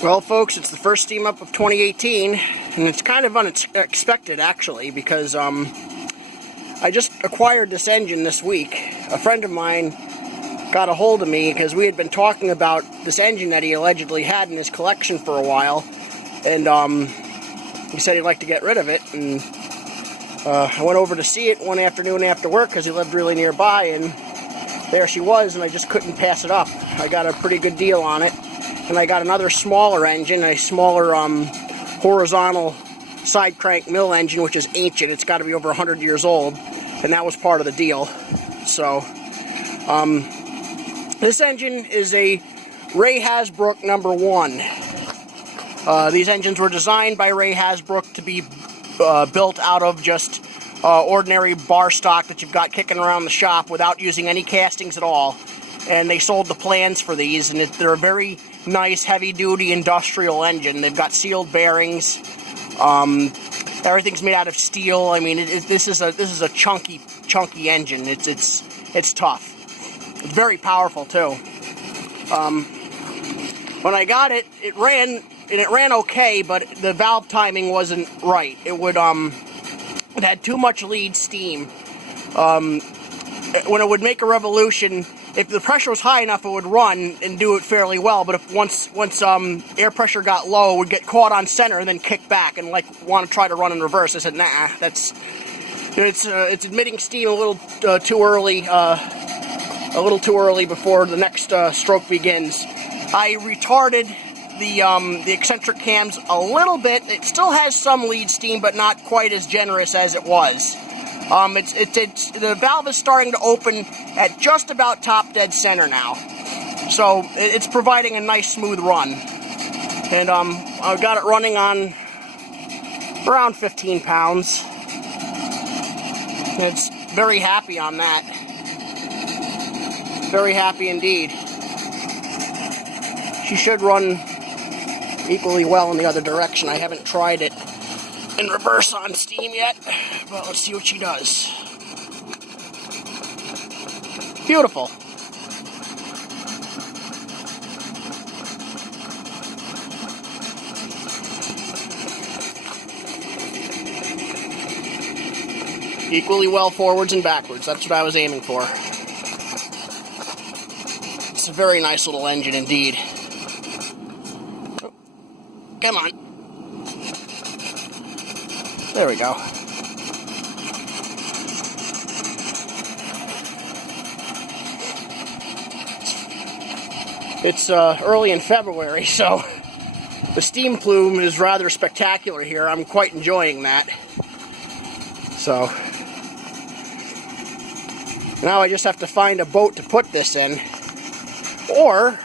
Well, folks, it's the first steam up of 2018, and it's kind of unexpected, actually, because I just acquired this engine this week. A friend of mine got a hold of me because we had been talking about this engine that he allegedly had in his collection for a while, and he said he'd like to get rid of it, and I went over to see it one afternoon after work because he lived really nearby, and there she was, and I just couldn't pass it up. I got a pretty good deal on it. And I got another smaller engine, a smaller horizontal side crank mill engine, which is ancient. It's got to be over 100 years old, and that was part of the deal. So, this engine is a Ray Hasbrouck number 1. These engines were designed by Ray Hasbrouck to be built out of just ordinary bar stock that you've got kicking around the shop without using any castings at all. And they sold the plans for these, and they're a very nice heavy-duty industrial engine. They've got sealed bearings. Everything's made out of steel. I mean, this is a chunky engine. It's tough. It's very powerful too. When I got it, it ran okay, but the valve timing wasn't right. It had too much lead steam. When it would make a revolution, if the pressure was high enough, it would run and do it fairly well. But if once air pressure got low, it would get caught on center and then kick back and want to try to run in reverse. I said, nah, it's emitting steam a little too early, before the next stroke begins. I retarded the eccentric cams a little bit. It still has some lead steam, but not quite as generous as it was. The valve is starting to open at just about top dead center now. So it's providing a nice smooth run. And I've got it running on around 15 pounds. And it's very happy on that. Very happy indeed. She should run equally well in the other direction. I haven't tried it in reverse on steam yet, but let's see what she does. Beautiful. Equally well forwards and backwards. That's what I was aiming for. It's a very nice little engine indeed. Oh, come on. There we go. It's early in February, so the steam plume is rather spectacular here. I'm quite enjoying that. So now I just have to find a boat to put this in, or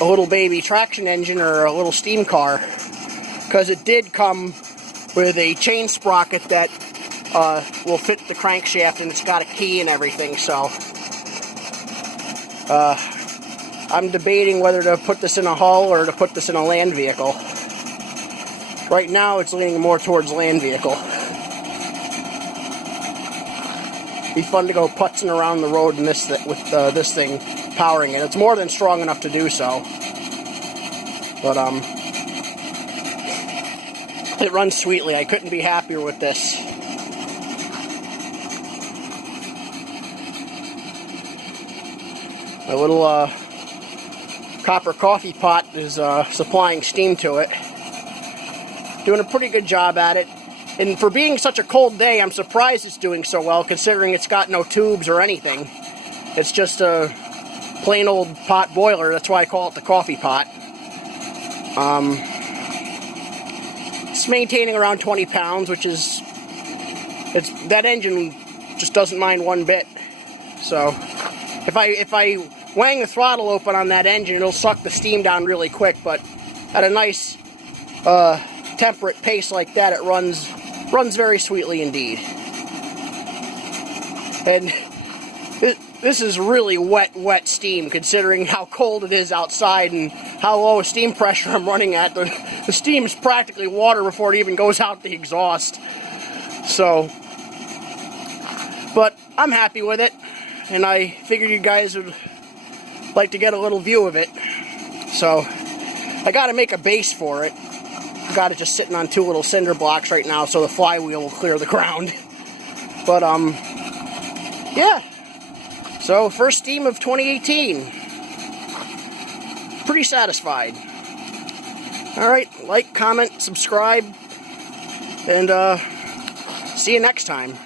a little baby traction engine or a little steam car. Because it did come with a chain sprocket that will fit the crankshaft, and it's got a key and everything, so I'm debating whether to put this in a hull or to put this in a land vehicle. Right now it's leaning more towards land vehicle. Be fun to go putzing around the road in this with this thing powering it. It's more than strong enough to do so, but it runs sweetly. I couldn't be happier with this. My little copper coffee pot is supplying steam to it. Doing a pretty good job at it. And for being such a cold day, I'm surprised it's doing so well, considering it's got no tubes or anything. It's just a plain old pot boiler. That's why I call it the coffee pot. It's maintaining around 20 pounds, which is, that engine just doesn't mind one bit. So if I wang the throttle open on that engine, it'll suck the steam down really quick, but at a nice temperate pace like that, it runs very sweetly indeed. And this is really wet steam, considering how cold it is outside and how low a steam pressure I'm running at. The steam is practically water before it even goes out the exhaust. So, but I'm happy with it, and I figured you guys would like to get a little view of it. So I got to make a base for it. Got it just sitting on 2 little cinder blocks right now, so the flywheel will clear the ground. But yeah. So first steam of 2018. Pretty satisfied. All right, like, comment, subscribe, and see you next time.